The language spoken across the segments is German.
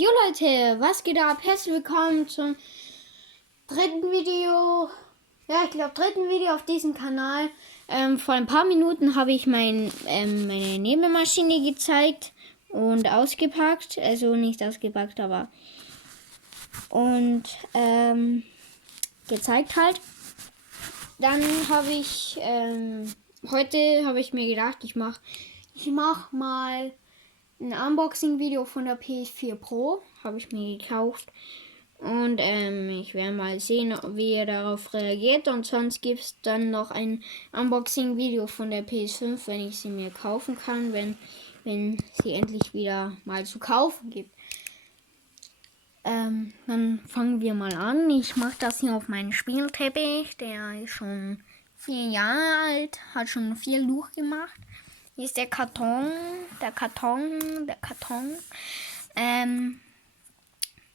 Jo Leute, was geht ab? Herzlich willkommen zum dritten Video. Ja, ich glaube dritten Video auf diesem Kanal. Vor ein paar Minuten habe ich meine Nebelmaschine gezeigt und ausgepackt. Also nicht ausgepackt, aber und gezeigt halt. Dann habe ich heute habe ich mir gedacht, ich mach mal ein Unboxing-Video von der PS4 Pro. Habe ich mir gekauft. Und ich werde mal sehen, wie ihr darauf reagiert. Und sonst gibt es dann noch ein Unboxing-Video von der PS5, wenn ich sie mir kaufen kann, wenn sie endlich wieder mal zu kaufen gibt. Dann fangen wir mal an. Ich mache das hier auf meinen Spielteppich. Der ist schon 4 Jahre alt, hat schon viel durchgemacht. Hier ist der Karton.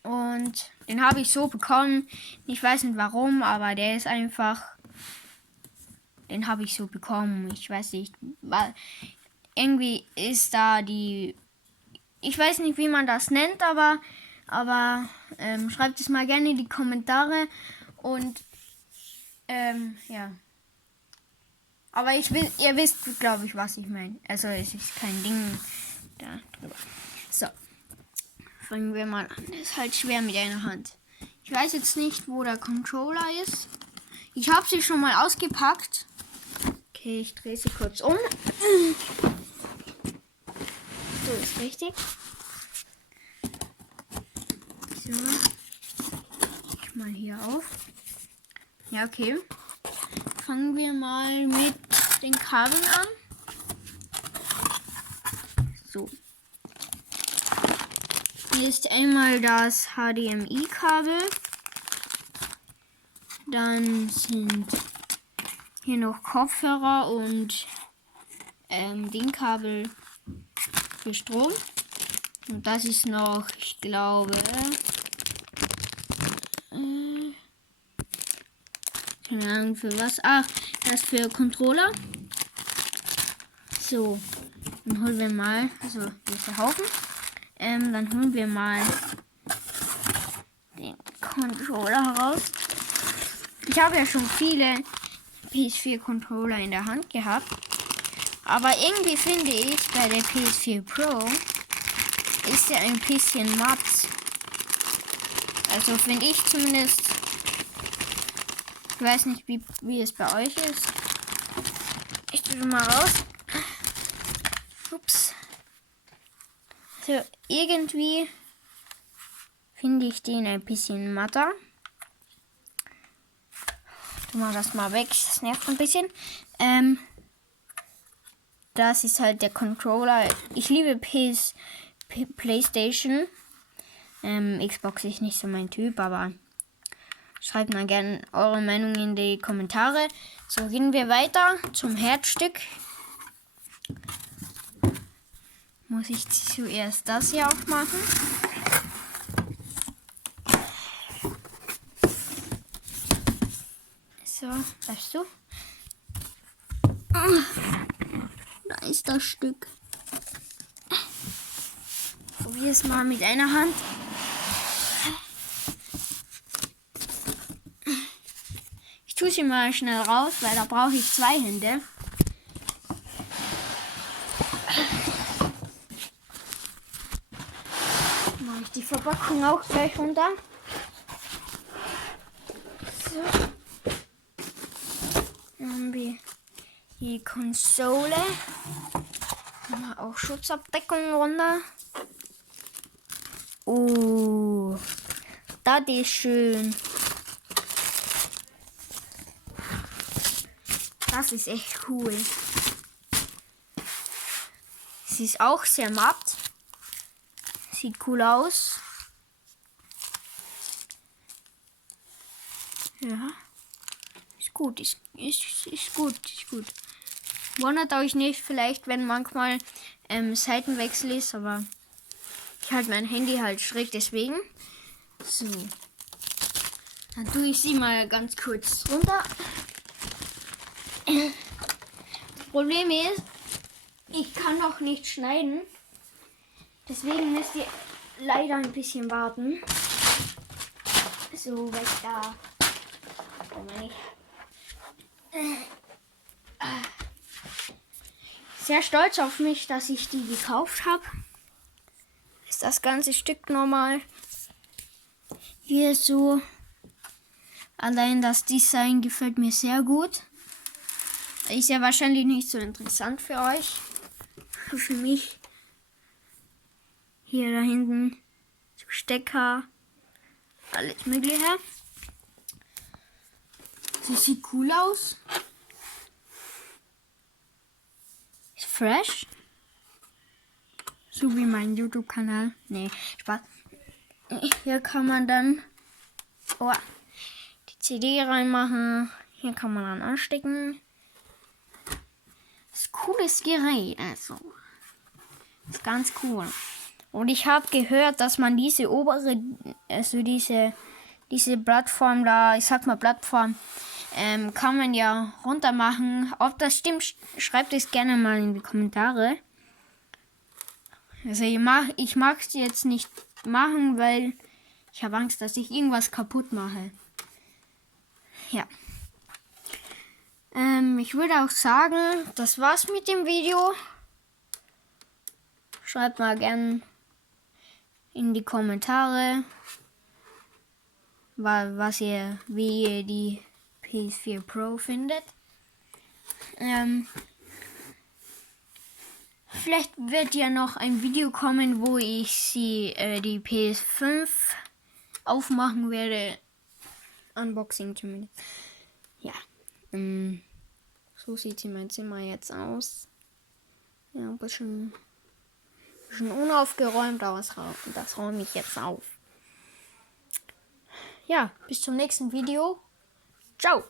Und den habe ich so bekommen. Ich weiß nicht warum, aber der ist einfach. Den habe ich so bekommen. Ich weiß nicht. Irgendwie ist da die. Ich weiß nicht, wie man das nennt, aber schreibt es mal gerne in die Kommentare. Und ja. Aber ihr wisst, glaube ich, was ich meine. Also es ist kein Ding da drüber. So. Fangen wir mal an. Das ist halt schwer mit einer Hand. Ich weiß jetzt nicht, wo der Controller ist. Ich habe sie schon mal ausgepackt. Okay, ich drehe sie kurz um. So ist richtig. So. Ich mal hier auf. Ja, okay. Fangen wir mal mit den Kabeln an. So. Hier ist einmal das HDMI-Kabel. Dann sind hier noch Kopfhörer und den Kabel für Strom. Und das ist noch, ich glaube, keine Ahnung für was. Ach, das für Controller. So, dann holen wir mal, also hier ist der Haufen. Dann holen wir mal den Controller heraus. Ich habe ja schon viele PS4 Controller in der Hand gehabt. Aber irgendwie finde ich, bei der PS4 Pro ist der ein bisschen matt. Also finde ich zumindest. Ich weiß nicht, wie es bei euch ist. Ich tue mal raus. Ups. So, irgendwie finde ich den ein bisschen matter. Tu mal das mal weg, das nervt ein bisschen. Das ist halt der Controller. Ich liebe PlayStation. Xbox ist nicht so mein Typ, aber schreibt mal gerne eure Meinung in die Kommentare. So, gehen wir weiter zum Herzstück. Muss ich zuerst das hier aufmachen. So, weißt du? Da ist das Stück. Probier es mal mit einer Hand. Ich tue sie mal schnell raus, weil da brauche ich 2 Hände. Mache ich die Verpackung auch gleich runter. So. Dann haben wir die Konsole. Haben wir auch Schutzabdeckung runter. Oh, das ist schön. Das ist echt cool. Sie ist auch sehr matt. Sieht cool aus. Ja. Ist gut, ist gut. Wundert euch nicht, vielleicht wenn manchmal Seitenwechsel ist, aber ich halte mein Handy halt schräg deswegen. So. Dann tue ich sie mal ganz kurz runter. Das Problem ist, ich kann noch nicht schneiden. Deswegen müsst ihr leider ein bisschen warten. So, weg da. Oh Mann. Sehr stolz auf mich, dass ich die gekauft habe. Ist das ganze Stück normal. Hier so. Allein das Design gefällt mir sehr gut. Ist ja wahrscheinlich nicht so interessant für euch. Für mich. Hier da hinten so Stecker. Alles mögliche. Sie sieht cool aus. Ist fresh. So wie mein YouTube-Kanal. Nee, Spaß. Hier kann man dann die CD reinmachen. Hier kann man dann anstecken. Das ist ein cooles Gerät, also. Ist ganz cool. Und ich habe gehört, dass man diese obere, also diese Plattform da, ich sag mal Plattform, kann man ja runter machen. Ob das stimmt, schreibt es gerne mal in die Kommentare. Also ich mag es jetzt nicht machen, weil ich habe Angst, dass ich irgendwas kaputt mache. Ja. Ich würde auch sagen, das war's mit dem Video. Schreibt mal gerne in die Kommentare, wie ihr die PS4 Pro findet. Vielleicht wird ja noch ein Video kommen, wo ich die PS5 aufmachen werde. Unboxing zumindest. Ja. So sieht mein Zimmer jetzt aus. Ja, ein bisschen unaufgeräumt, aber das räume ich jetzt auf. Ja, bis zum nächsten Video. Ciao.